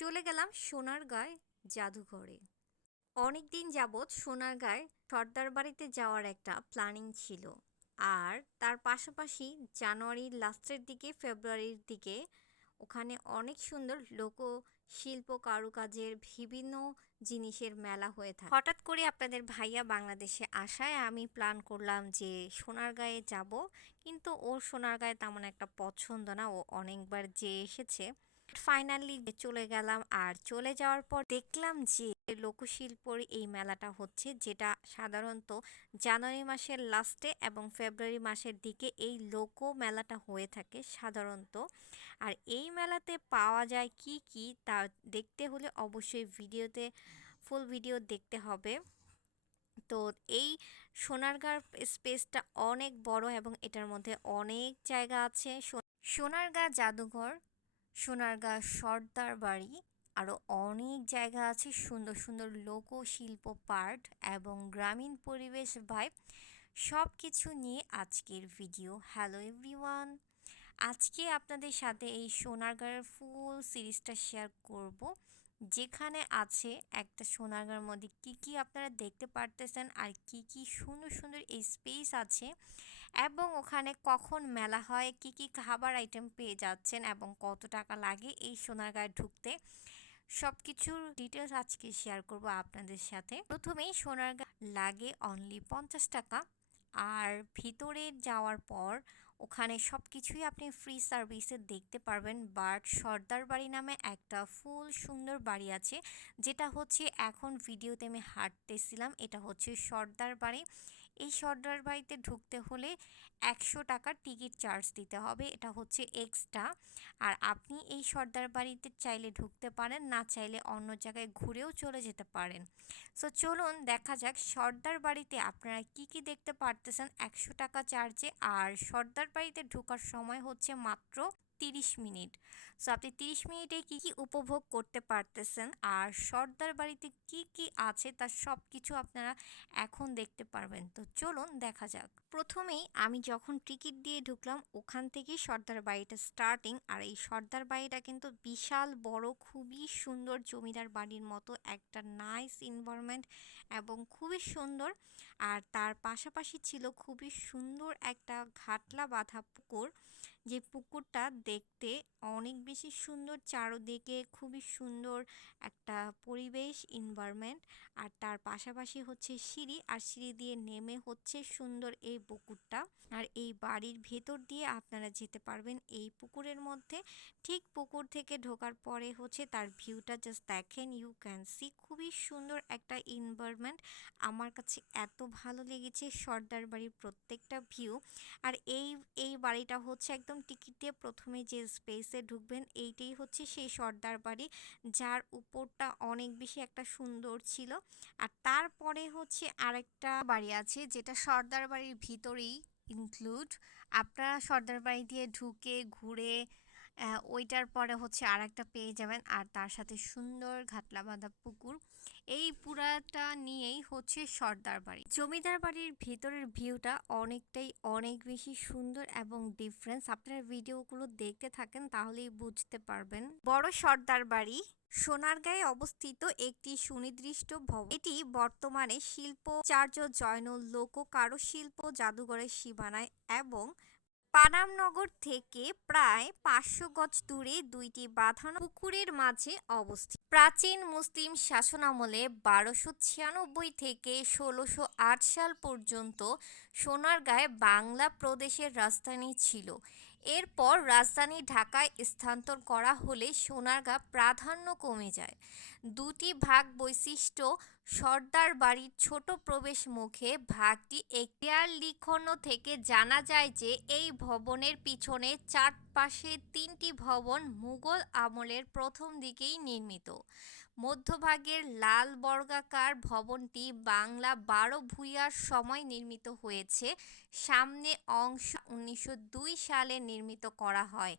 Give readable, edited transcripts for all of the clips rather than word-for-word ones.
চলে গেলাম সোনারগাঁয় জাদুঘরে। অনেকদিন যাবৎ সোনারগাঁয় সর্দার বাড়িতে যাওয়ার একটা প্ল্যানিং ছিল। আর তার পাশাপাশি জানুয়ারির লাস্টের দিকে ফেব্রুয়ারির দিকে ওখানে অনেক সুন্দর লোকশিল্প কারুকাজের বিভিন্ন জিনিসের মেলা হয়ে থাকে। হঠাৎ করে আপনাদের ভাইয়া বাংলাদেশে আসায় আমি প্ল্যান করলাম যে সোনারগাঁয়ে যাব, কিন্তু ওর সোনারগাঁয়ে তেমন একটা পছন্দ না, ও অনেকবার যেয়ে এসেছে। ফাইনালি চলে গেলাম, আর চলে যাওয়ার পর দেখলাম যে লোকশিল্পর এই মেলাটা হচ্ছে, যেটা সাধারণত জানুয়ারি মাসের লাস্টে এবং ফেব্রুয়ারি মাসের দিকে এই লোক মেলাটা হয়ে থাকে সাধারণত। আর এই মেলাতে পাওয়া যায় কি কি তা দেখতে হলে অবশ্যই ফুল ভিডিও দেখতে হবে। তো এই সোনারগাঁর স্পেসটা অনেক বড় এবং এটার মধ্যে অনেক জায়গা আছে। সোনারগাঁ জাদুঘর, সোনারগাঁ সর্দার বাড়ি, আরও অনেক জায়গা আছে, সুন্দর সুন্দর লোকশিল্প পার্ট এবং গ্রামীণ পরিবেশ ভাইব, সব কিছু নিয়ে আজকের ভিডিও। হ্যালো এভরিওয়ান, আজকে আপনাদের সাথে এই সোনারগাঁয়ের ফুল সিরিজটা শেয়ার করব, যেখানে আছে একটা সোনারগাঁর মধ্যে কি কি আপনারা দেখতে পারতেছেন আর কি কি সুন্দর সুন্দর এই স্পেস আছে, এবং ওখানে কখন মেলা হয়, কি কি খাবার আইটেম পেয়ে যাচ্ছেন এবং কত টাকা লাগে এই সোনারগাঁয়ে ঢুকতে, সব কিছুর ডিটেলস আজকে শেয়ার করব আপনাদের সাথে। প্রথমেই সোনারগাঁ লাগে অনলি 50 টাকা। আর ভিতরে যাওয়ার পর ওখানে সব কিছুই আপনি ফ্রি সার্ভিসে দেখতে পারবেন। বাট সর্দার বাড়ি নামে একটা ফুল সুন্দর বাড়ি আছে, যেটা হচ্ছে এখন ভিডিওতে আমি হাঁটতেছিলাম, এটা হচ্ছে সর্দার বাড়ি। এই সর্দার বাড়িতে ঢুকতে হলে 100 টাকার টিকিট চার্জ দিতে হবে, এটা হচ্ছে এক্সট্রা। আর আপনি এই সর্দার বাড়িতে চাইলে ঢুকতে পারেন, না চাইলে অন্য জায়গায় ঘুরেও চলে যেতে পারেন। সো চলুন দেখা যাক সর্দার বাড়িতে আপনারা কি কি দেখতে পারতেছেন 100 টাকা চার্জে। আর সর্দার বাড়িতে ঢোকার সময় হচ্ছে মাত্র 30 মিনিট। সো আপনি 30 মিনিটে কি কি উপভোগ করতে পারতেছেন আর সর্দার বাড়িতে কি কি আছে তার সব কিছু আপনারা এখন দেখতে পারবেন। তো চলুন দেখা যাক। প্রথমেই আমি যখন টিকিট দিয়ে ঢুকলাম, ওখান থেকেই সর্দার বাড়িটা স্টার্টিং। আর এই সর্দার বাড়িটা কিন্তু বিশাল বড়, খুবই সুন্দর, জমিদার বাড়ির মতো একটা নাইস এনভায়রনমেন্ট এবং খুবই সুন্দর। আর তার পাশাপাশি ছিল খুবই সুন্দর একটা ঘাটলা বাঁধা পুকুর, যে পুকুরটা দেখতে অনেক বেশি সুন্দর, চারদিকে খুবই সুন্দর একটা পরিবেশ এনভায়রনমেন্ট। আর তার পাশাপাশি হচ্ছে সিঁড়ি, আর সিঁড়ি দিয়ে নেমে হচ্ছে সুন্দর এই পুকুরটা। আর এই বাড়ির ভেতর দিয়ে আপনারা যেতে পারবেন এই পুকুরের মধ্যে। ঠিক পুকুর থেকে ঢোকার পরে হচ্ছে তার ভিউটা জাস্ট দেখেন, ইউ ক্যান সি, খুবই সুন্দর একটা এনভায়রনমেন্ট। আমার কাছে এত ভালো লেগেছে সর্দার বাড়ির প্রত্যেকটা ভিউ। আর এই বাড়িটা হচ্ছে একদম টিকিট দিয়ে প্রথমে যে স্পেসে ঢুকবেন, এইটাই হচ্ছে সেই সর্দার বাড়ি, যার উপরটা অনেক বেশি একটা সুন্দর ছিল। আর তারপরে হচ্ছে আরেকটা বাড়ি আছে, যেটা সর্দার বাড়ির ভিতরেই ইনক্লুড। আপনারা সর্দার বাড়ি দিয়ে ঢুকে ঘুরে ওইটার পরে হচ্ছে আরেকটা পেয়ে যাবেন, আর তার সাথে সুন্দর ঘাটলা বাঁধা পুকুর। এই পুরাটা নিয়েই হচ্ছে সর্দার বাড়ি। জমিদার বাড়ির ভেতরের ভিউটা অনেক বেশি সুন্দর এবং ডিফারেন্স। আপনারা ভিডিওগুলো দেখতে থাকেন তাহলেই বুঝতে পারবেন। বড় সর্দার বাড়ি সোনারগাঁয়ে অবস্থিত একটি সুনির্দিষ্ট ভবন। এটি বর্তমানে শিল্পাচার্য জয়নুল লোক কারুশিল্প জাদুঘরের সীমানায় এবং পানামনগর থেকে প্রায় 500 গজ দূরে দুইটি বাঁধানো পুকুরের মাঝে অবস্থিত। প্রাচীন মুসলিম শাসনামলে 1296 থেকে 1608 সাল পর্যন্ত সোনারগাঁয়ে বাংলা প্রদেশের রাজধানী ছিল। এরপর রাজধানী ঢাকায় স্থানান্তর করা হলে সোনারগাঁ প্রাধান্য কমে যায়। দুটি ভাগ বৈশিষ্ট্য: সর্দার বাড়ির ছোট প্রবেশ মুখে ভাগটি দেয়াল লিখন থেকে জানা যায় যে এই ভবনের পিছনে চারপাশে তিনটি ভবন মুঘল আমলের প্রথম দিকেই নির্মিত। মধ্যভাগের লাল বর্গাকার ভবনটি বাংলা 12 ভূঁইয়ার সময় নির্মিত হয়েছে। সামনে অংশ 1902 সালে নির্মিত করা হয়।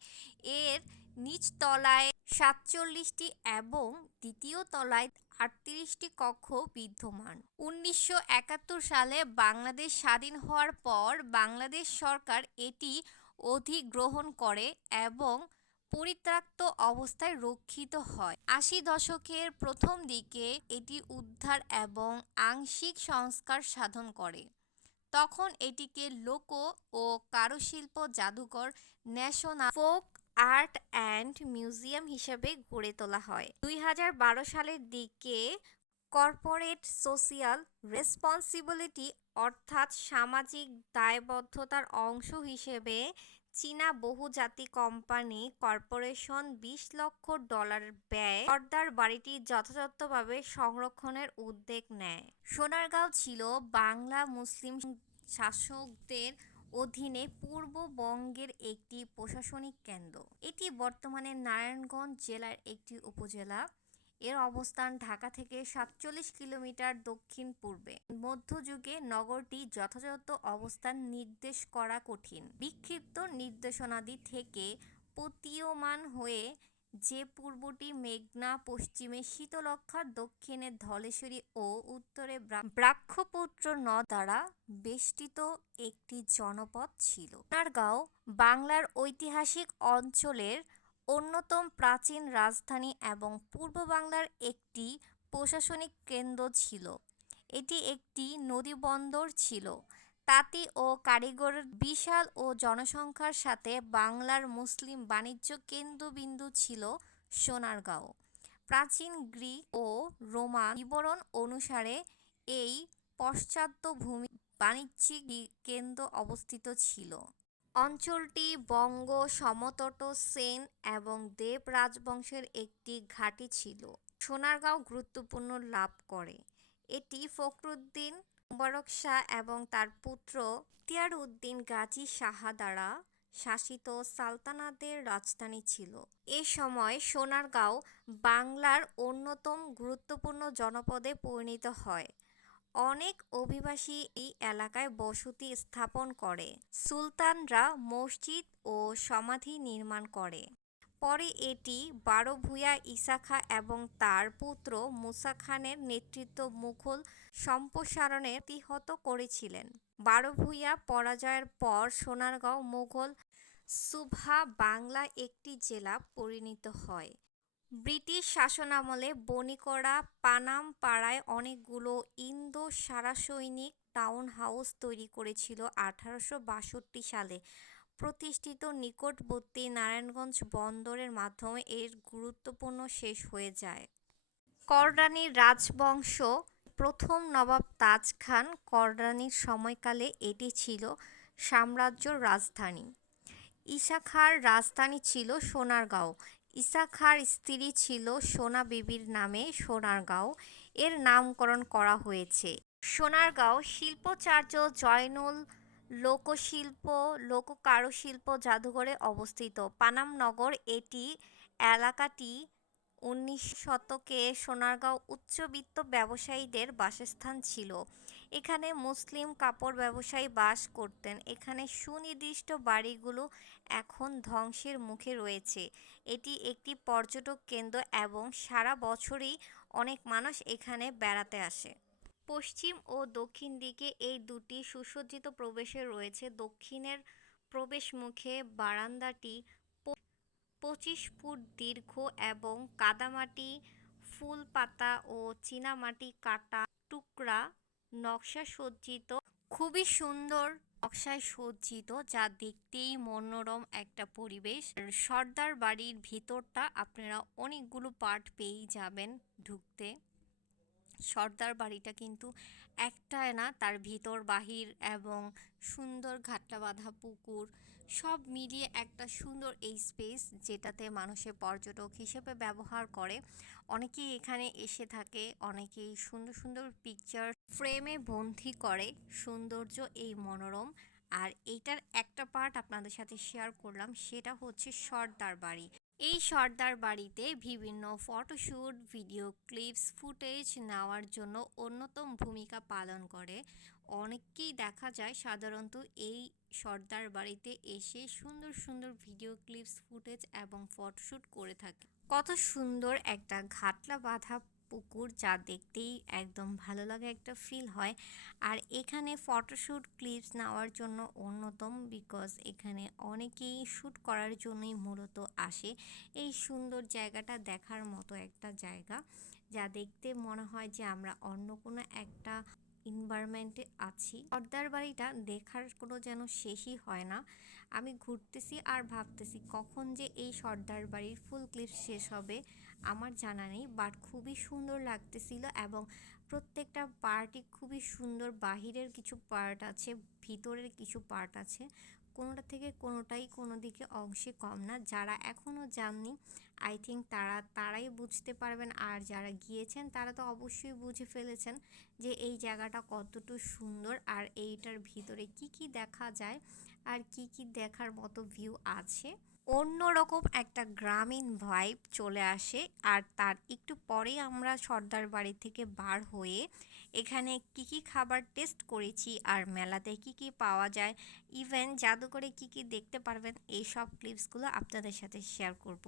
এর নিচতলায় 47টি এবং দ্বিতীয় তলায় 38টি কক্ষ বিদ্যমান। 1971 সালে বাংলাদেশ স্বাধীন হওয়ার পর বাংলাদেশ সরকার এটি অধিগ্রহণ করে এবং পরিত্যক্ত অবস্থায় রক্ষিত হয়। ৮০ দশকের প্রথম দিকে এটি উদ্ধার এবং আংশিক সংস্কার সাধন করে। তখন এটিকে লোক ও কারুশিল্প জাদুঘর, national folk art and museum হিসেবে গড়ে তোলা হয়। ২০১২ সালের দিকে কর্পোরেট সোশিয়াল রেসপন্সিবিলিটি অর্থাৎ সামাজিক দায়বদ্ধতার অংশ হিসেবে চীনা বহুজাতিক কোম্পানি কর্পোরেশন $২০ লক্ষ ব্যয়ে সর্দার বাড়িটি যথাযথভাবে সংরক্ষণের উদ্যোগ নেয়। সোনারগাঁও ছিল বাংলা মুসলিম শাসকদের অধীনে পূর্ববঙ্গের একটি প্রশাসনিক কেন্দ্র। এটি বর্তমানে নারায়ণগঞ্জ জেলার একটি উপজেলা। এর অবস্থান ঢাকা থেকে ৪৭ কিলোমিটার দক্ষিণ-পূর্বে। মধ্যযুগে নগরটি যথাযথ অবস্থান নির্দেশ করা কঠিন। বিক্ষিপ্ত নিদর্শনাদি থেকে প্রতীয়মান হয়ে যে পূর্বটি মেঘনা, পশ্চিমে শীতলক্ষ্যা, দক্ষিণে ধলেশ্বরী ও উত্তরে ব্রহ্মপুত্র নদ দ্বারা বেষ্টিত একটি জনপদ ছিল। সোনারগাঁও বাংলার ঐতিহাসিক অঞ্চলের অন্যতম প্রাচীন রাজধানী এবং পূর্ব বাংলার একটি প্রশাসনিক কেন্দ্র ছিল। এটি একটি নদীবন্দর ছিল। তাঁতি ও কারিগরের বিশাল ও জনসংখ্যার সাথে বাংলার মুসলিম বাণিজ্য কেন্দ্রবিন্দু ছিল সোনারগাঁও। প্রাচীন গ্রিক ও রোমান বিবরণ অনুসারে এই পাশ্চাত্যভূমি বাণিজ্যিক কেন্দ্র অবস্থিত ছিল। অঞ্চলটি বঙ্গ সমতট, সেন এবং দেব রাজবংশের একটি ঘাঁটি ছিল। সোনারগাঁও গুরুত্বপূর্ণ লাভ করে। এটি ফখরুদ্দীন মুবারক শাহ এবং তার পুত্র ইখতিয়ার উদ্দীন গাজী শাহ দ্বারা শাসিত সালতানাতের রাজধানী ছিল। এ সময় সোনারগাঁও বাংলার অন্যতম গুরুত্বপূর্ণ জনপদে পরিণত হয়। অনেক অভিবাসী এই এলাকায় বসতি স্থাপন করে। সুলতানরা মসজিদ ও সমাধি নির্মাণ করে। পরে এটি বারভূয়া ঈসা খাঁ এবং তার পুত্র মুসা খানের নেতৃত্বে মুঘল সম্প্রসারণে প্রতিহত করেছিলেন। বারভূয়া পরাজয়ের পর সোনারগাঁও মুঘল সুবাহ বাংলা একটি জেলা পরিণত হয়। ব্রিটিশ শাসনামলে বণিকরা পানাম পাড়ায় অনেকগুলো ইন্দো-সারাসৈনিক টাউন হাউস তৈরি করেছিল। ১৮৬২ সালে প্রতিষ্ঠিত নিকটবর্তী নারায়ণগঞ্জ বন্দরের মাধ্যমে এর গুরুত্ব শেষ হয়ে যায়। কররানী রাজবংশ প্রথম নবাব তাজ খান কররানীর সময়কালে এটি ছিল সাম্রাজ্যর রাজধানী। ঈসা খাঁর রাজধানী ছিল সোনারগাঁও। ঈসা খাঁর স্ত্রী ছিল সোনা বিবির নামে সোনারগাঁও এর নামকরণ করা হয়েছে। সোনারগাঁও শিল্পাচার্য জয়নুল লোকশিল্প লোক কারুশিল্প জাদুঘরে অবস্থিত। পানাম নগর এলাকাটি ১৯ শতকে সোনারগাঁও উচ্চবিত্ত ব্যবসায়ীদের বাসস্থান ছিল। এখানে মুসলিম কাপড় ব্যবসায়ী বাস করতেন। এখানে সুনির্দিষ্ট বাড়িগুলো এখন ধ্বংসের মুখে রয়েছে। এটি একটি পর্যটক কেন্দ্র এবং সারা বছরই অনেক মানুষ এখানে বেড়াতে আসে। পশ্চিম ও দক্ষিণ দিকে এই দুটি সুসজ্জিত প্রবেশদ্বার রয়েছে। দক্ষিণের প্রবেশমুখে বারান্দাটি ২৫ ফুট দীর্ঘ এবং কাদামাটি, ফুলপাতা ও চীনামাটি কাটা টুকরা নকশা সজ্জিত। খুবই সুন্দর নকশায় সজ্জিত, যা দেখতেই মনোরম একটা পরিবেশ। সর্দার বাড়ির ভিতরটা আপনারা অনেকগুলো পার্ট পেয়েই যাবেন ঢুকতে। সর্দার বাড়িটা কিন্তু একটাই না, তার ভিতর বাহির এবং সুন্দর ঘাটলা বাঁধা পুকুর সব মিলিয়ে একটা সুন্দর এই স্পেস, যেটাতে মানুষে পর্যটক হিসেবে ব্যবহার করে। অনেকেই এখানে এসে থাকে, অনেকেই সুন্দর সুন্দর পিকচার ফ্রেমে বন্দী করে। সৌন্দর্য এই মনোরম। আর এইটার একটা পার্ট আপনাদের সাথে শেয়ার করলাম, সেটা হচ্ছে সর্দার বাড়ি। এই সর্দার বাড়িতে বিভিন্ন ফটোশ্যুট, ভিডিও ক্লিপস, ফুটেজ নেওয়ার জন্য অন্যতম ভূমিকা পালন করে। অনেককেই দেখা যায় সাধারণত এই সর্দার বাড়িতে এসে সুন্দর সুন্দর ভিডিও ক্লিপস, ফুটেজ এবং ফটোশ্যুট করে থাকে। কত সুন্দর একটা ঘাটলা বাঁধা পুকুর, যা দেখতেই একদম ভালো লাগে একটা ফিল হয়। আর এখানে ফটোশ্যুট ক্লিপস নেওয়ার জন্য অন্যতম, বিকজ এখানে অনেকেই শ্যুট করার জন্যই মূলত আসে। এই সুন্দর জায়গাটা দেখার মতো একটা জায়গা, যা দেখতে মনে হয় যে আমরা অন্য কোনো একটা এনভায়রনমেন্টে আছি। সর্দার বাড়িটা দেখার কোনো যেন শেষই হয় না। আমি ঘুরতেছি আর ভাবতেছি কখন যে এই সর্দার বাড়ির ফুল ক্লিপ শেষ হবে আমার জানা নেই, বাট খুবই সুন্দর লাগতেছিল এবং প্রত্যেকটা পার্টই খুবই সুন্দর। বাহিরের কিছু পার্ট আছে, ভিতরের কিছু পার্ট আছে, কোনোটা থেকে কোনোটাই কোনো দিকে অংশে কম না। যারা এখনও যাননি আই থিঙ্ক তারাই বুঝতে পারবেন, আর যারা গিয়েছেন তারা তো অবশ্যই বুঝে ফেলেছেন যে এই জায়গাটা কতটুকু সুন্দর আর এইটার ভিতরে কি কি দেখা যায় আর কি কি দেখার মতো ভিউ আছে। অন্যরকম একটা গ্রামীণ ভাইব চলে আসে। আর তার একটু পরেই আমরা সর্দার বাড়ি থেকে বার হয়ে এখানে কি কি খাবার টেস্ট করেছি আর মেলাতে কি কি পাওয়া যায়, ইভেন জাদুঘরে কি কি দেখতে পারবেন, এই সব ক্লিপসগুলো আপনাদের সাথে শেয়ার করব।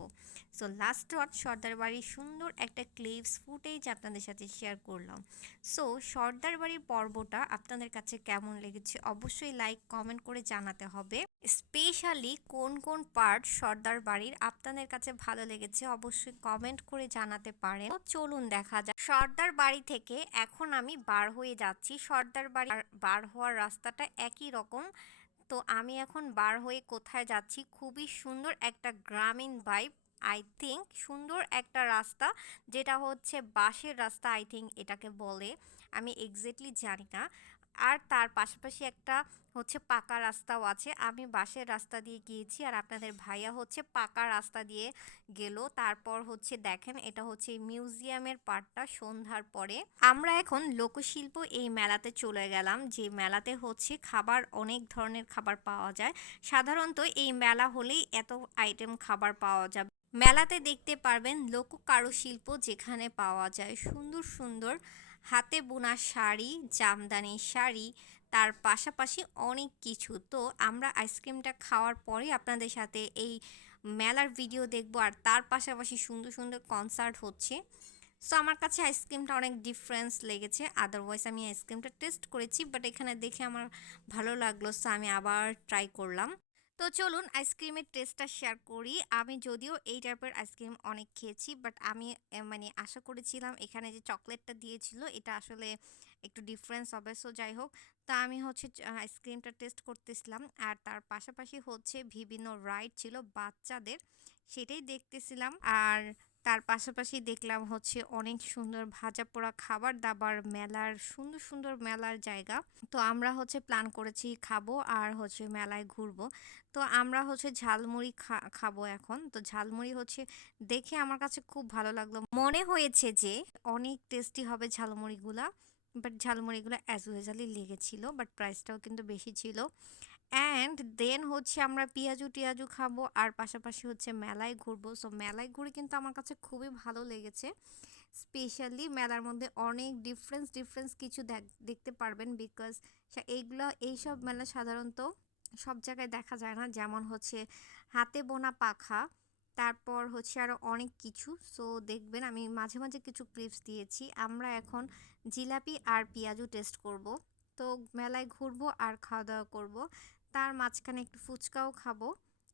সো লাস্ট ওয়ান সর্দার বাড়ির সুন্দর একটা ক্লিপস ফুটেজ আপনাদের সাথে শেয়ার করলাম। সো সর্দার বাড়ির পর্বটা আপনাদের কাছে কেমন লেগেছে অবশ্যই লাইক কমেন্ট করে জানাতে হবে। স্পেশালি কোন কোন পার্ট সর্দার বাড়ির আপনাদের কাছে ভালো লেগেছে অবশ্যই কমেন্ট করে জানাতে পারেন। তো চলুন দেখা যাক। সর্দার বাড়ি থেকে এখন আমি বার হয়ে যাচ্ছি। সর্দার বাড়ি বার হওয়ার রাস্তাটা একই রকম। তো আমি এখন বার হয়ে কোথায় যাচ্ছি, খুবই সুন্দর একটা গ্রামীণ ভাইব। আই থিঙ্ক সুন্দর একটা রাস্তা, যেটা হচ্ছে বাঁশের রাস্তা আই থিঙ্ক এটাকে বলে, আমি এক্স্যাক্টলি জানি না। আর তার পাশাপাশি একটা হচ্ছে পাকা রাস্তাও আছে। আমি বাঁশের রাস্তা দিয়ে গিয়েছি আর আপনাদের ভাইয়া হচ্ছে পাকা রাস্তা দিয়ে গেল। তারপর হচ্ছে দেখেন এটা হচ্ছে মিউজিয়ামের পার্টটা সন্ধ্যার পরে। আমরা এখন লোকশিল্প এই মেলাতে চলে গেলাম, যে মেলাতে হচ্ছে খাবার, অনেক ধরনের খাবার পাওয়া যায়। সাধারণত এই মেলা হলেই এত আইটেম খাবার পাওয়া যাবে। মেলাতে দেখতে পারবেন লোক কারুশিল্প, যেখানে পাওয়া যায় সুন্দর সুন্দর হাতে বোনা শাড়ি, জামদানি শাড়ি, তার পাশাপাশি অনেক কিছু। তো আমরা আইসক্রিমটা খাওয়ার পরে আপনাদের সাথে এই মেলার ভিডিও দেখবো, আর তার পাশাপাশি সুন্দর সুন্দর কনসার্ট হচ্ছে। সো আমার কাছে আইসক্রিমটা অনেক ডিফারেন্স লেগেছে। আদারওয়াইজ আমি আইসক্রিমটা টেস্ট করেছি, বাট এখানে দেখে আমার ভালো লাগলো, সো আমি আবার ট্রাই করলাম। তো চলুন আইসক্রিমের টেস্টটা শেয়ার করি। আমি যদিও এই টাইপের আইসক্রিম অনেক খেয়েছি, বাট আমি মানে আশা করেছিলাম এখানে যে চকলেটটা দিয়েছিল এটা আসলে একটু ডিফারেন্স হবে। সো যাই হোক, তা আমি হচ্ছে আইসক্রিমটা টেস্ট করতেছিলাম, আর তার পাশাপাশি হচ্ছে বিভিন্ন রাইড ছিল বাচ্চাদের, সেটাই দেখতেছিলাম। আর তার পাশাপাশি দেখলাম হচ্ছে অনেক সুন্দর ভাজা পোড়া খাবার দাবার, মেলার সুন্দর সুন্দর মেলার জায়গা। তো আমরা হচ্ছে প্ল্যান করেছি খাবো আর হচ্ছে মেলায় ঘুরবো। তো আমরা হচ্ছে ঝালমুড়ি খাবো এখন। তো ঝালমুড়ি হচ্ছে দেখে আমার কাছে খুব ভালো লাগলো, মনে হয়েছে যে অনেক টেস্টি হবে ঝালমুড়িগুলা। বাট ঝালমুড়িগুলো অ্যাজ ইউজুয়ালি লেগেছিল, বাট প্রাইসটাও কিন্তু বেশি ছিল। অ্যান্ড দেন হচ্ছে আমরা পেঁয়াজু টিয়াজু খাবো আর পাশাপাশি হচ্ছে মেলায় ঘুরবো। সো মেলায় ঘুরে কিন্তু আমার কাছে খুবই ভালো লেগেছে। স্পেশালি মেলার মধ্যে অনেক ডিফারেন্স কিছু দেখতে পারবেন, বিকজ এইসব মেলা সাধারণত সব জায়গায় দেখা যায় না। যেমন হচ্ছে হাতে বোনা পাখা, তারপর হচ্ছে আরও অনেক কিছু। সো দেখবেন আমি মাঝে মাঝে কিছু ক্লিপস দিয়েছি। আমরা এখন জিলাপি আর পেঁয়াজু টেস্ট করব। তো মেলায় ঘুরবো আর খাওয়া দাওয়া করব, তার মাঝখানে একটু ফুচকাও খাবো।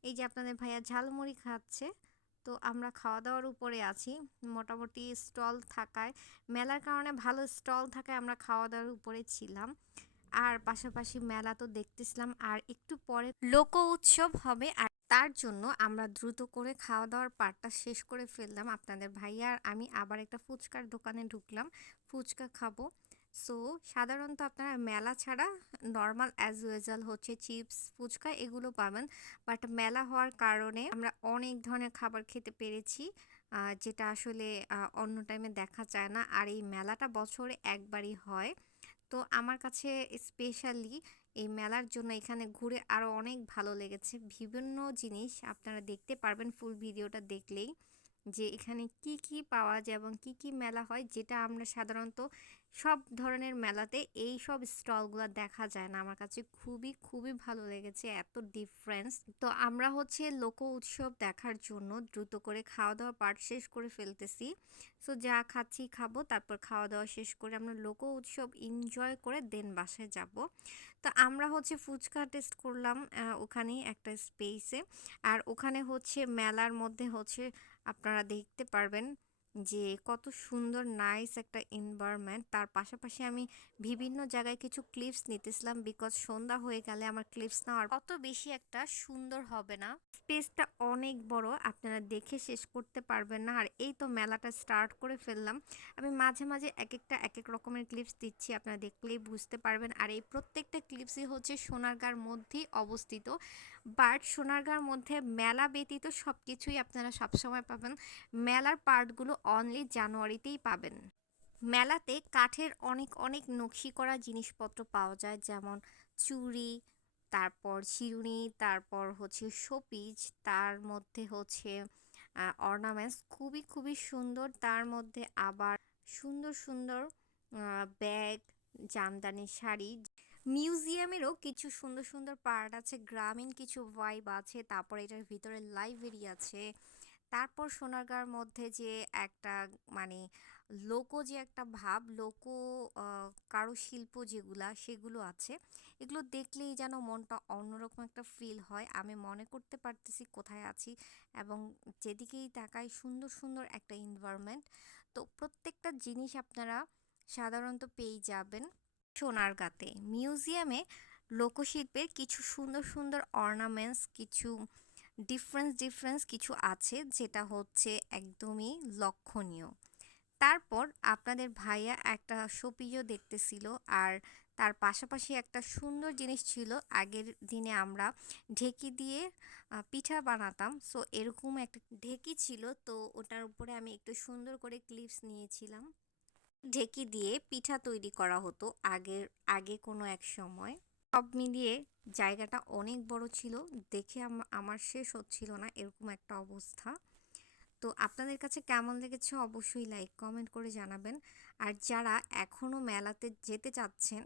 এই যে আপনাদের ভাইয়া ঝালমুড়ি খাচ্ছে। তো আমরা খাওয়া দাওয়ার উপরে আছি, মোটামুটি স্টল থাকায়, মেলার কারণে ভালো স্টল থাকায় আমরা খাওয়া দাওয়ার উপরে ছিলাম। আর পাশাপাশি মেলা তো দেখতেছিলাম, আর একটু পরে লোক উৎসব হবে, আর তার জন্য আমরা দ্রুত করে খাওয়া দাওয়ার পার্টটা শেষ করে ফেললাম। আপনাদের ভাইয়া আর আমি আবার একটা ফুচকার দোকানে ঢুকলাম, ফুচকা খাবো। সো সাধারণত আপনারা মেলা ছাড়া নর্মাল অ্যাজ ইউজুয়াল হচ্ছে চিপস ফুচকা এগুলো পাবেন, বাট মেলা হওয়ার কারণে আমরা অনেক ধরনের খাবার খেতে পেরেছি, যেটা আসলে অন্য টাইমে দেখা যায় না। আর এই মেলাটা বছরে একবারই হয়। তো আমার কাছে স্পেশালি এই মেলার জন্য এখানে ঘুরে আরও অনেক ভালো লেগেছে। বিভিন্ন জিনিস আপনারা দেখতে পারবেন ফুল ভিডিওটা দেখলেই, যে এখানে কি কি পাওয়া যায় এবং কি কি মেলা হয়, যেটা আমরা সাধারণত সব ধরনের মেলাতে এই সব স্টলগুলো দেখা যায় না। আমার কাছে খুবই খুবই ভালো লেগেছে, এত ডিফারেন্স। তো আমরা হচ্ছে লোক উৎসব দেখার জন্য দ্রুত করে খাওয়া দাওয়া পার্ট শেষ করে ফেলতেছি। সো যা খাচ্ছি খাবো, তারপর খাওয়া দাওয়া শেষ করে আমরা লোক উৎসব এনজয় করে দেন বাসায় যাব। তো আমরা হচ্ছে ফুচকা টেস্ট করলাম ওখানেই একটা স্পেসে। আর ওখানে হচ্ছে মেলার মধ্যে হচ্ছে আপনারা দেখতে পারবেন যে কত সুন্দর নাইস একটা এনভায়রনমেন্ট। তার পাশাপাশি আমি বিভিন্ন জায়গায় কিছু ক্লিপস নিতেছিলাম, বিকজ সন্ধ্যা হয়ে গেলে আমার ক্লিপস নেওয়ার অত বেশি একটা সুন্দর হবে না। স্পেসটা অনেক বড়, আপনারা দেখে শেষ করতে পারবেন না। আর এই তো মেলাটা স্টার্ট করে ফেললাম। আমি মাঝে মাঝে এক একটা এক এক রকমের ক্লিপস দিচ্ছি, আপনারা দেখলেই বুঝতে পারবেন। আর এই প্রত্যেকটা ক্লিপসই হচ্ছে সোনারগাঁর মধ্যেই অবস্থিত। বাট সোনারগাঁর মধ্যে মেলা ব্যতীত সব কিছুই আপনারা সবসময় পাবেন। মেলার পার্টগুলো অনলি জানুয়ারিতেই পাবেন। মেলাতে কাঠের অনেক অনেক নকশি করা জিনিসপত্র পাওয়া যায়, যেমন চুড়ি, তারপর চিরুনি, তারপর হচ্ছে শোপিস, তার মধ্যে হচ্ছে অর্নামেন্টস খুবই খুবই সুন্দর। তার মধ্যে আবার সুন্দর সুন্দর ব্যাগ, জামদানি শাড়ি। মিউজিয়ামেরও কিছু সুন্দর সুন্দর পার্ট আছে, গ্রামীণ কিছু ভাইব আছে, তারপর এটার ভিতরে লাইব্রেরি আছে। তারপর সোনারগাঁর মধ্যে যে একটা মানে যে একটা ভাব, কারুশিল্প যেগুলা সেগুলো আছে। এগুলো দেখলেই যেন মনটা অন্যরকম একটা ফিল হয়। আমি মনে করতে পারতেছি কোথায় আছি, এবং যেদিকেই তাকাই সুন্দর সুন্দর একটা এনভায়রনমেন্ট। তো প্রত্যেকটা জিনিস আপনারা সাধারণত পেয়ে যাবেন সোনারগাঁতে। মিউজিয়ামে লোকশিল্পের কিছু সুন্দর সুন্দর অর্নামেন্টস, কিছু ডিফারেন্স কিছু আছে, যেটা হচ্ছে একদমই লক্ষণীয়। তারপর আপনাদের ভাইয়া একটা শোপিসও দেখতেছিল। আর তার পাশাপাশি একটা সুন্দর জিনিস ছিল, আগের দিনে আমরা ঢেকি দিয়ে পিঠা বানাতাম, সো এরকম একটা ঢেকি ছিল। তো ওটার উপরে আমি একটু সুন্দর করে ক্লিপস নিয়েছিলাম। ঢেকি দিয়ে পিঠা তৈরি করা হতো আগে কোনো এক সময়। সব মিলিয়ে জায়গাটা অনেক বড় ছিল, দেখে আমার শেষ হচ্ছিল না, এরকম একটা অবস্থা। তো আপনাদের কাছে কেমন লেগেছে অবশ্যই লাইক কমেন্ট করে জানাবেন। আর যারা এখনও মেলাতে যেতে চাচ্ছেন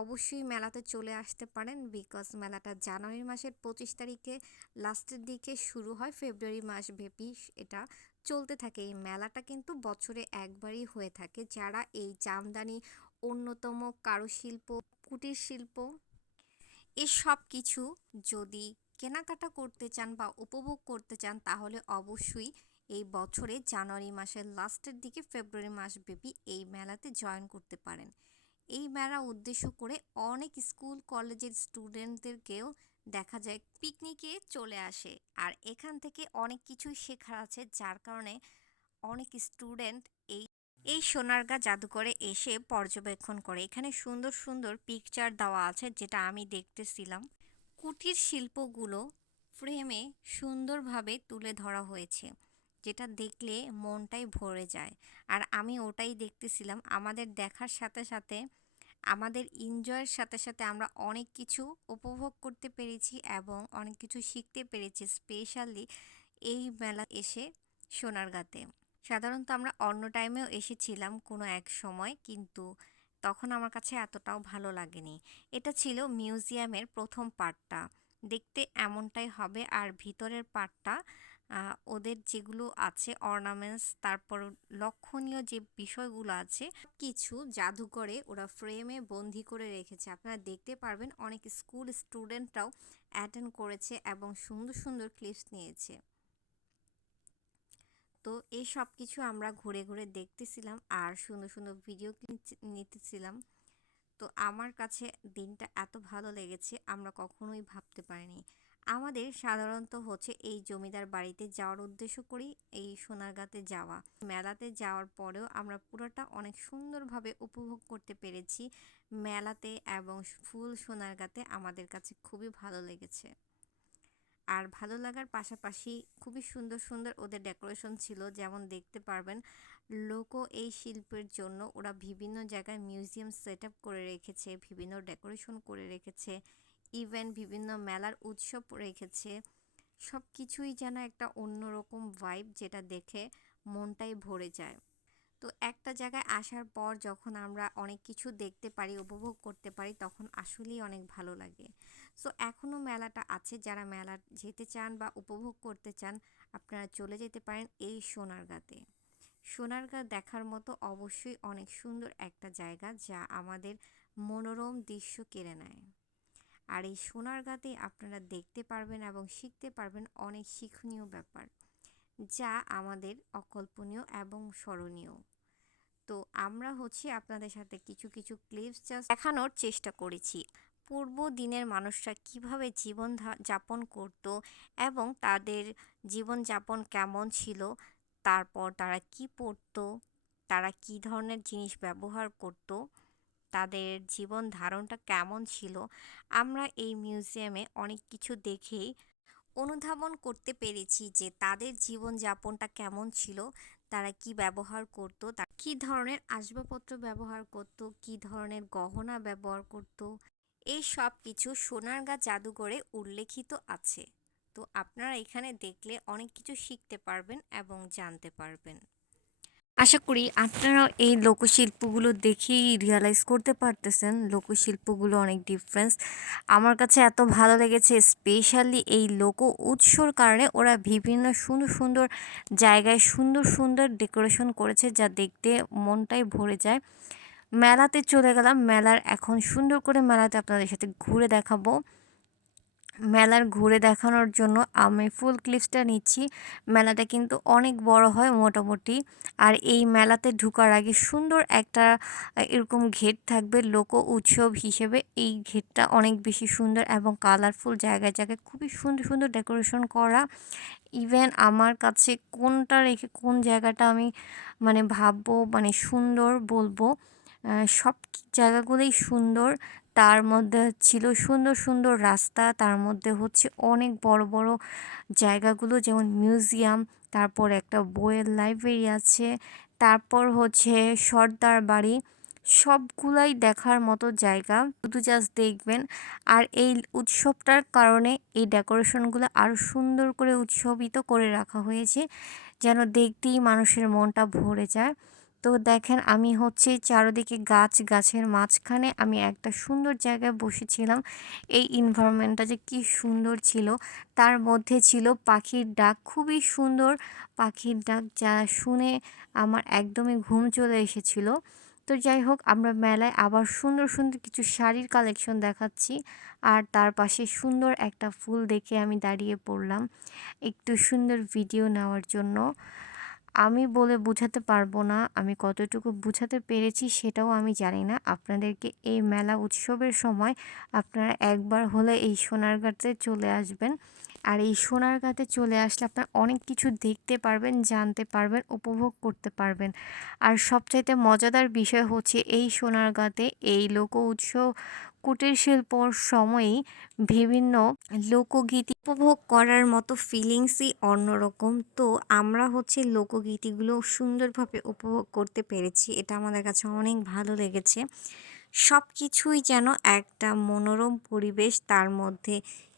অবশ্যই মেলাতে চলে আসতে পারেন, বিকজ মেলাটা জানুয়ারি মাসের 25 তারিখে লাস্টের দিকে শুরু হয়, ফেব্রুয়ারি মাস ব্যাপী এটা চলতে থাকে। এই মেলাটা কিন্তু বছরে একবারই হয়ে থাকে। যারা এই জামদানি, অন্যতম কারুশিল্প, কুটির শিল্প, এসব কিছু যদি কেনাকাটা করতে চান বা উপভোগ করতে চান, তাহলে অবশ্যই এই বছরে জানুয়ারি মাসের লাস্টের দিকে ফেব্রুয়ারি মাস ব্যাপী এই মেলাতে জয়েন করতে পারেন। এই মেলা উদ্দেশ্য করে অনেক স্কুল কলেজের স্টুডেন্টদেরকেও দেখা যায় পিকনিকে চলে আসে। আর এখান থেকে অনেক কিছুই শেখার আছে, যার কারণে অনেক স্টুডেন্ট এই এই সোনারগাঁ জাদুঘরে এসে পর্যবেক্ষণ করে। এখানে সুন্দর সুন্দর পিকচার দেওয়া আছে, যেটা আমি দেখতেছিলাম। কুটির শিল্পগুলো ফ্রেমে সুন্দরভাবে তুলে ধরা হয়েছে, যেটা দেখলে মনটাই ভরে যায়। আর আমি ওটাই দেখতেছিলাম। আমাদের দেখার সাথে সাথে, আমাদের এনজয়ের সাথে সাথে আমরা অনেক কিছু উপভোগ করতে পেরেছি এবং অনেক কিছু শিখতে পেরেছি, স্পেশালি এই মেলা এসে সোনারগাঁতে। সাধারণত আমরা অন্য টাইমেও এসেছিলাম কোনো এক সময়, কিন্তু তখন আমার কাছে এতটাও ভালো লাগেনি। এটা ছিল মিউজিয়ামের প্রথম পার্টটা, দেখতে এমনটাই হবে। আর ভিতরের পার্টটা ওদের যেগুলো আছে অর্নামেন্টস, তারপর লক্ষণীয় যে বিষয়গুলো আছে কিছু জাদুঘরে ওরা ফ্রেমে বন্দি করে রেখেছে। আপনারা দেখতে পারবেন অনেক স্কুল স্টুডেন্টরাও অ্যাটেন্ড করেছে এবং সুন্দর সুন্দর ক্লিপস নিয়েছে। তো এই সব কিছু আমরা ঘুরে ঘুরে দেখতেছিলাম আর সুন্দর সুন্দর ভিডিও নিতেছিলাম। তো আমার কাছে দিনটা এত ভালো লেগেছে, আমরা কখনোই ভাবতে পারিনি। আমাদের সাধারণত হচ্ছে এই জমিদার বাড়িতে যাওয়ার উদ্দেশ্য করি এই সোনারগাঁতে যাওয়া। মেলাতে যাওয়ার পরেও আমরা পুরোটা অনেক সুন্দরভাবে উপভোগ করতে পেরেছি মেলাতে, এবং ফুল সোনারগাঁতে আমাদের কাছে খুবই ভালো লেগেছে। আর ভালো লাগার পাশাপাশি খুবই সুন্দর সুন্দর ওদের ডেকোরেশন ছিল, যেমন দেখতে পারবেন এই শিল্পের জন্য ওরা বিভিন্ন জায়গায় মিউজিয়াম সেট আপ করে রেখেছে, বিভিন্ন ডেকোরেশন করে রেখেছে, ইভেন বিভিন্ন মেলার উৎসব রেখেছে। সব কিছুই যেন একটা অন্যরকম ভাইব, যেটা দেখে মনটাই ভরে যায়। তো একটা জায়গায় আসার পর যখন আমরা অনেক কিছু দেখতে পারি, উপভোগ করতে পারি, তখন আসলেই অনেক ভালো লাগে। সো এখনও মেলাটা আছে, যারা মেলা যেতে চান বা উপভোগ করতে চান আপনারা চলে যেতে পারেন এই সোনারগাঁতে। সোনারগাঁ দেখার মতো অবশ্যই অনেক সুন্দর একটা জায়গা, যা আমাদের মনোরম দৃশ্য কেড়ে নেয়। আর এই সোনারগাঁতে আপনারা দেখতে পারবেন এবং শিখতে পারবেন অনেক শিক্ষণীয় ব্যাপার, যা আমাদের অকল্পনীয় এবং স্মরণীয়। তো আমরা আপনাদের সাথে কিছু কিছু ক্লিপস জাস্ট দেখানোর চেষ্টা করেছি পূর্ব দিনের মানুষরা কিভাবে জীবন যাপন করত এবং তাদের জীবন যাপন কেমন ছিল, তারপর তারা কি পড়তো, তারা কি ধরনের জিনিস ব্যবহার করত, তাদের জীবন ধারণটা কেমন ছিল। আমরা এই মিউজিয়ামে অনেক কিছু দেখেই অনুধাবন করতে পেরেছি যে তাদের জীবনযাপনটা কেমন ছিল, তারা কি ব্যবহার করত, তারা কি ধরনের আসবাবপত্র ব্যবহার করত, কি ধরনের গহনা ব্যবহার করত। এই সব কিছু সোনারগাঁ জাদুঘরে উল্লেখিত আছে। তো আপনারা এখানে দেখলে অনেক কিছু শিখতে পারবেন এবং জানতে পারবেন। আশা করি আপনারা এই লোকশিল্পগুলো দেখেই রিয়ালাইজ করতে পারতেছেন লোকশিল্পগুলো অনেক ডিফারেন্স। আমার কাছে এত ভালো লেগেছে স্পেশালি এই লোক উৎসর কারণে ওরা বিভিন্ন সুন্দর সুন্দর জায়গায় সুন্দর সুন্দর ডেকোরেশন করেছে, যা দেখতে মনটাই ভরে যায়। মেলাতে চলে গেলাম, মেলার এখন সুন্দর করে মেলাতে আপনাদের সাথে ঘুরে দেখাবো। মেলার ঘুরে দেখানোর জন্য আমি ফুল ক্লিপসটা নিচ্ছি। মেলাটা কিন্তু অনেক বড় হয় মোটামুটি। আর এই মেলাতে ঢোকার আগে সুন্দর একটা এরকম ঘেট থাকবে লোক উৎসব হিসেবে। এই ঘেটটা অনেক বেশি সুন্দর এবং কালারফুল, জায়গায় জায়গায় খুবই সুন্দর সুন্দর ডেকোরেশন করা। ইভেন আমার কাছে কোনটা রেখে কোন জায়গাটা আমি মানে ভাববো মানে সুন্দর বলবো, সব জায়গাগুলোই সুন্দর। তার মধ্যে ছিল সুন্দর সুন্দর রাস্তা, তার মধ্যে অনেক বড় বড় জায়গাগুলো যেমন মিউজিয়াম, তারপর একটা বইয়ের লাইব্রেরি আছে, তারপর সর্দার বাড়ি। সবগুলাই দেখার মতো জায়গা, শুধু জাস্ট দেখবেন। আর এই উৎসবটার কারণে এই ডেকোরেশনগুলো আরও সুন্দর করে উৎসবিত করে রাখা হয়েছে, যেন দেখতেই মানুষের মনটা ভরে যায়। তো দেখেন আমি চারদিকে গাছ, গাছের মাঝখানে আমি একটা সুন্দর জায়গায় বসেছিলাম। এই এনভায়রনমেন্টটা যে কি সুন্দর ছিল, তার মধ্যে ছিল পাখির ডাক, খুবই সুন্দর পাখির ডাক, যা শুনে আমার একদমই ঘুম চলে এসেছিল। তো যাই হোক, আমরা মেলায় আবার সুন্দর সুন্দর কিছু শাড়ির কালেকশন দেখাচ্ছি। আর তার পাশে সুন্দর একটা ফুল দেখে আমি দাঁড়িয়ে পড়লাম একটু সুন্দর ভিডিও নেওয়ার জন্য। আমি বলে বোঝাতে পারবো না, আমি কতটুকু বোঝাতে পেরেছি সেটাও আমি জানি না। আপনাদেরকে এই মেলা উৎসবের সময় আপনারা একবার হলে এই সোনারগাঁতে চলে আসবেন। আর এই সোনারগাঁতে চলে আসলে আপনারা অনেক কিছু দেখতে পারবেন, জানতে পারবেন, উপভোগ করতে পারবেন। আর সবচাইতে মজাদার বিষয় এই সোনারগাঁতে এই লোক উৎসব কুটির শিল্পর সময়ই বিভিন্ন লোকগীতি উপভোগ করার মতো ফিলিংসই অন্যরকম। তো আমরা লোকগীতিগুলো সুন্দরভাবে উপভোগ করতে পেরেছি, এটা আমাদের কাছে অনেক ভালো লেগেছে। সব কিছুই যেন একটা মনোরম পরিবেশ, তার মধ্যে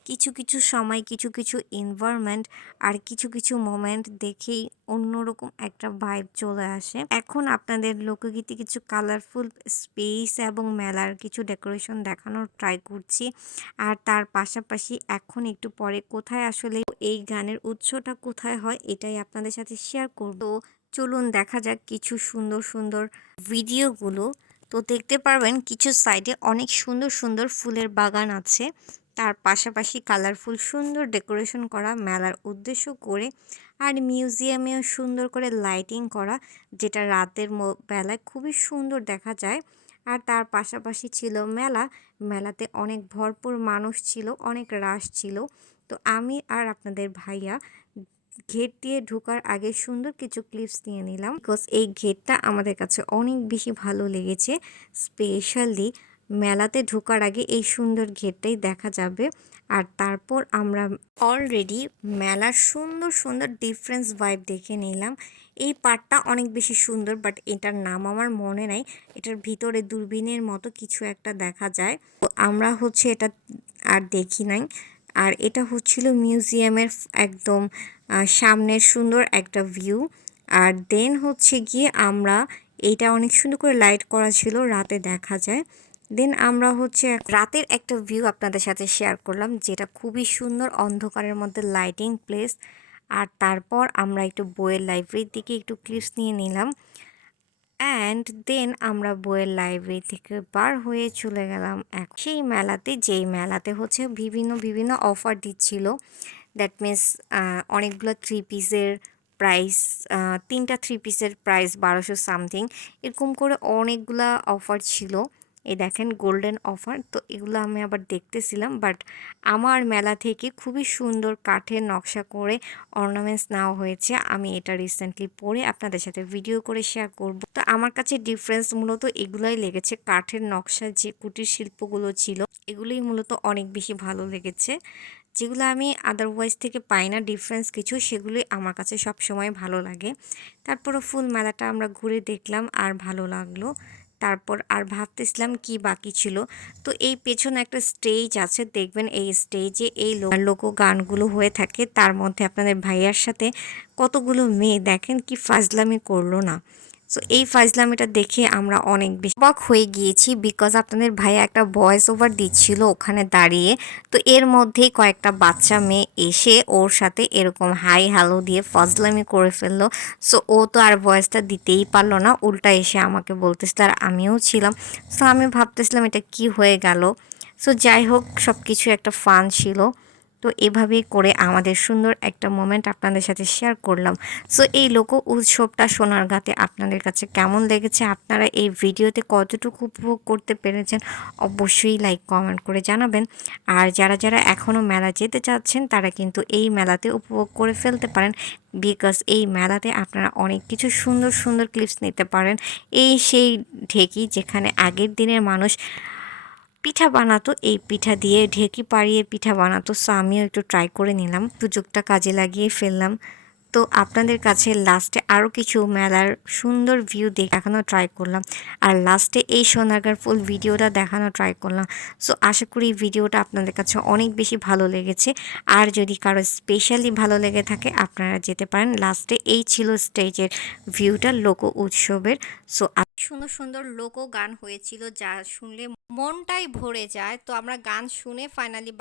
কিছু কিছু সময় কিছু কিছু এনভায়রনমেন্ট আর কিছু কিছু মোমেন্ট দেখেই অন্যরকম একটা ভাইব চলে আসে। এখন আপনাদের লোকগীতি কিছু কালারফুল স্পেস এবং মেলার কিছু ডেকোরেশন দেখানোর ট্রাই করছি। আর তার পাশাপাশি এখন একটু পরে কোথায় আসলে এই গানের উৎসটা কোথায় হয় এটাই আপনাদের সাথে শেয়ার করব। চলুন দেখা যাক কিছু সুন্দর সুন্দর ভিডিওগুলো। তো দেখতে পারবেন কিছু সাইডে অনেক সুন্দর সুন্দর ফুলের বাগান আছে, তার পাশাপাশি কালারফুল সুন্দর ডেকোরেশন করা মেলার উদ্দেশ্য করে। আর মিউজিয়ামেও সুন্দর করে লাইটিং করা, যেটা রাতের বেলায় খুবই সুন্দর দেখা যায়। আর তার পাশাপাশি ছিল মেলা, মেলাতে অনেক ভরপুর মানুষ ছিল, অনেক রাশ ছিল। তো আমি আর আপনাদের ভাইয়া গেট দিয়ে ঢোকার আগে সুন্দর কিছু ক্লিপস নিয়ে নিলাম, বিকজ এই গেটটা আমাদের কাছে অনেক বেশি ভালো লেগেছে। স্পেশালি মেলাতে ঢোকার আগে এই সুন্দর গেটটাই দেখা যাবে। আর তারপর আমরা অলরেডি মেলার সুন্দর সুন্দর ডিফারেন্স ভাইব দেখে নিলাম। এই পার্টটা অনেক বেশি সুন্দর, বাট এটার নাম আমার মনে নাই। এটার ভিতরে দূরবীনের মতো কিছু একটা দেখা যায়, তো আমরা এটা আর দেখি নাই। আর এটা মিউজিয়ামের একদম সামনের সুন্দর একটা ভিউ, আর দেন হচ্ছে গিয়ে আমরা এইটা অনেক সুন্দর করে লাইট করা ছিল, রাতে দেখা যায়। দেন আমরা হচ্ছে রাতের একটা ভিউ আপনাদের সাথে শেয়ার করলাম, যেটা খুবই সুন্দর, অন্ধকারের মধ্যে লাইটিং প্লেস। আর তারপর আমরা একটু বইয়ের লাইব্রেরির দিকে একটু ক্লিপস নিয়ে নিলাম। অ্যান্ড দেন আমরা বইয়ের লাইব্রেরি থেকে বার হয়ে চলে গেলাম সেই মেলাতে, যেই মেলাতে হচ্ছে বিভিন্ন বিভিন্ন অফার দিচ্ছিল। দ্যাট মিন্স অনেকগুলো থ্রি পিসের প্রাইস, তিনটা থ্রি পিসের প্রাইস 1200 সামথিং, এরকম করে অনেকগুলা অফার ছিল। এই দেখেন গোল্ডেন অফার, তো এগুলো আমি আবার দেখতেছিলাম। বাট আমার মেলা থেকে খুবই সুন্দর কাঠের নকশা করে অর্নামেন্টস নেওয়া হয়েছে। আমি এটা রিসেন্টলি পরে আপনাদের সাথে ভিডিও করে শেয়ার করব। তো আমার কাছে ডিফারেন্স মূলত এগুলাই লেগেছে, কাঠের নকশা যে কুটির শিল্পগুলো ছিল এগুলোই মূলত অনেক বেশি ভালো লেগেছে। যেগুলো আমি আদারওয়াইজ থেকে পাই না ডিফারেন্স কিছু, সেগুলোই আমার কাছে সবসময় ভালো লাগে। তারপরে ফুল মেলাটা আমরা ঘুরে দেখলাম আর ভালো লাগলো। তারপর আর ভাবতেছিলাম কি বাকি ছিল। তো এই পেছনে একটা স্টেজ আছে, দেখবেন এই স্টেজে এই লোক গানগুলো হয়ে থাকে। তার মধ্যে আপনাদের ভাইয়ার সাথে কতগুলো মেয়ে দেখেন কি ফাজলামি করলো না। সো এই ফাজলামিটা দেখে আমরা অনেক বেশি অবাক হয়ে গিয়েছি, বিকজ আপনাদের ভাইয়া একটা ভয়েস ওভার দিচ্ছিল ওখানে দাঁড়িয়ে। তো এর মধ্যেই কয়েকটা বাচ্চা মেয়ে এসে ওর সাথে এরকম হাই হ্যালো দিয়ে ফাজলামি করে ফেললো। সো ও তো আর ভয়েসটা দিতেই পারলো না, উল্টা এসে আমাকে বলতেছিল, আর আমিও ছিলাম। সো আমি ভাবতেছিলাম এটা কি হয়ে গেল। সো যাই হোক, সব কিছু একটা ফান ছিল। তো এভাবেই করে আমাদের সুন্দর একটা মোমেন্ট আপনাদের সাথে শেয়ার করলাম। সো এই লোক উৎসবটা সোনারগাঁতে আপনাদের কাছে কেমন লেগেছে, আপনারা এই ভিডিওতে কতটুকু উপভোগ করতে পেরেছেন, অবশ্যই লাইক কমেন্ট করে জানাবেন। আর যারা যারা এখনও মেলা যেতে চাচ্ছেন তারা কিন্তু এই মেলাতে উপভোগ করে ফেলতে পারেন, বিকজ এই মেলাতে আপনারা অনেক কিছু সুন্দর সুন্দর ক্লিপস নিতে পারেন। এই সেই ঢেকি যেখানে আগের দিনের মানুষ পিঠা বানাতো, এই পিঠা দিয়ে ঢেকি পাড়িয়ে পিঠা বানাতো। সো আমিও একটু ট্রাই করে নিলাম, সুযোগটা কাজে লাগিয়ে ফেললাম। তো আপনাদের কাছে লাস্টে আরও কিছু মেলার সুন্দর ভিউ দেখানো ট্রাই করলাম, আর লাস্টে এই সোনারগাঁর ফুল ভিডিওটা দেখানো ট্রাই করলাম। সো আশা করি ভিডিওটা আপনাদের কাছে অনেক বেশি ভালো লেগেছে। আর যদি কারো স্পেশালি ভালো লেগে থাকে আপনারা যেতে পারেন। লাস্টে এই ছিল স্টেজের ভিউটা লোক উৎসবের। সো সুন্দর সুন্দর লোক গান হয়েছিল, যা শুনলে মনটাই ভরে যায়। তো আমরা গান শুনে ফাইনালি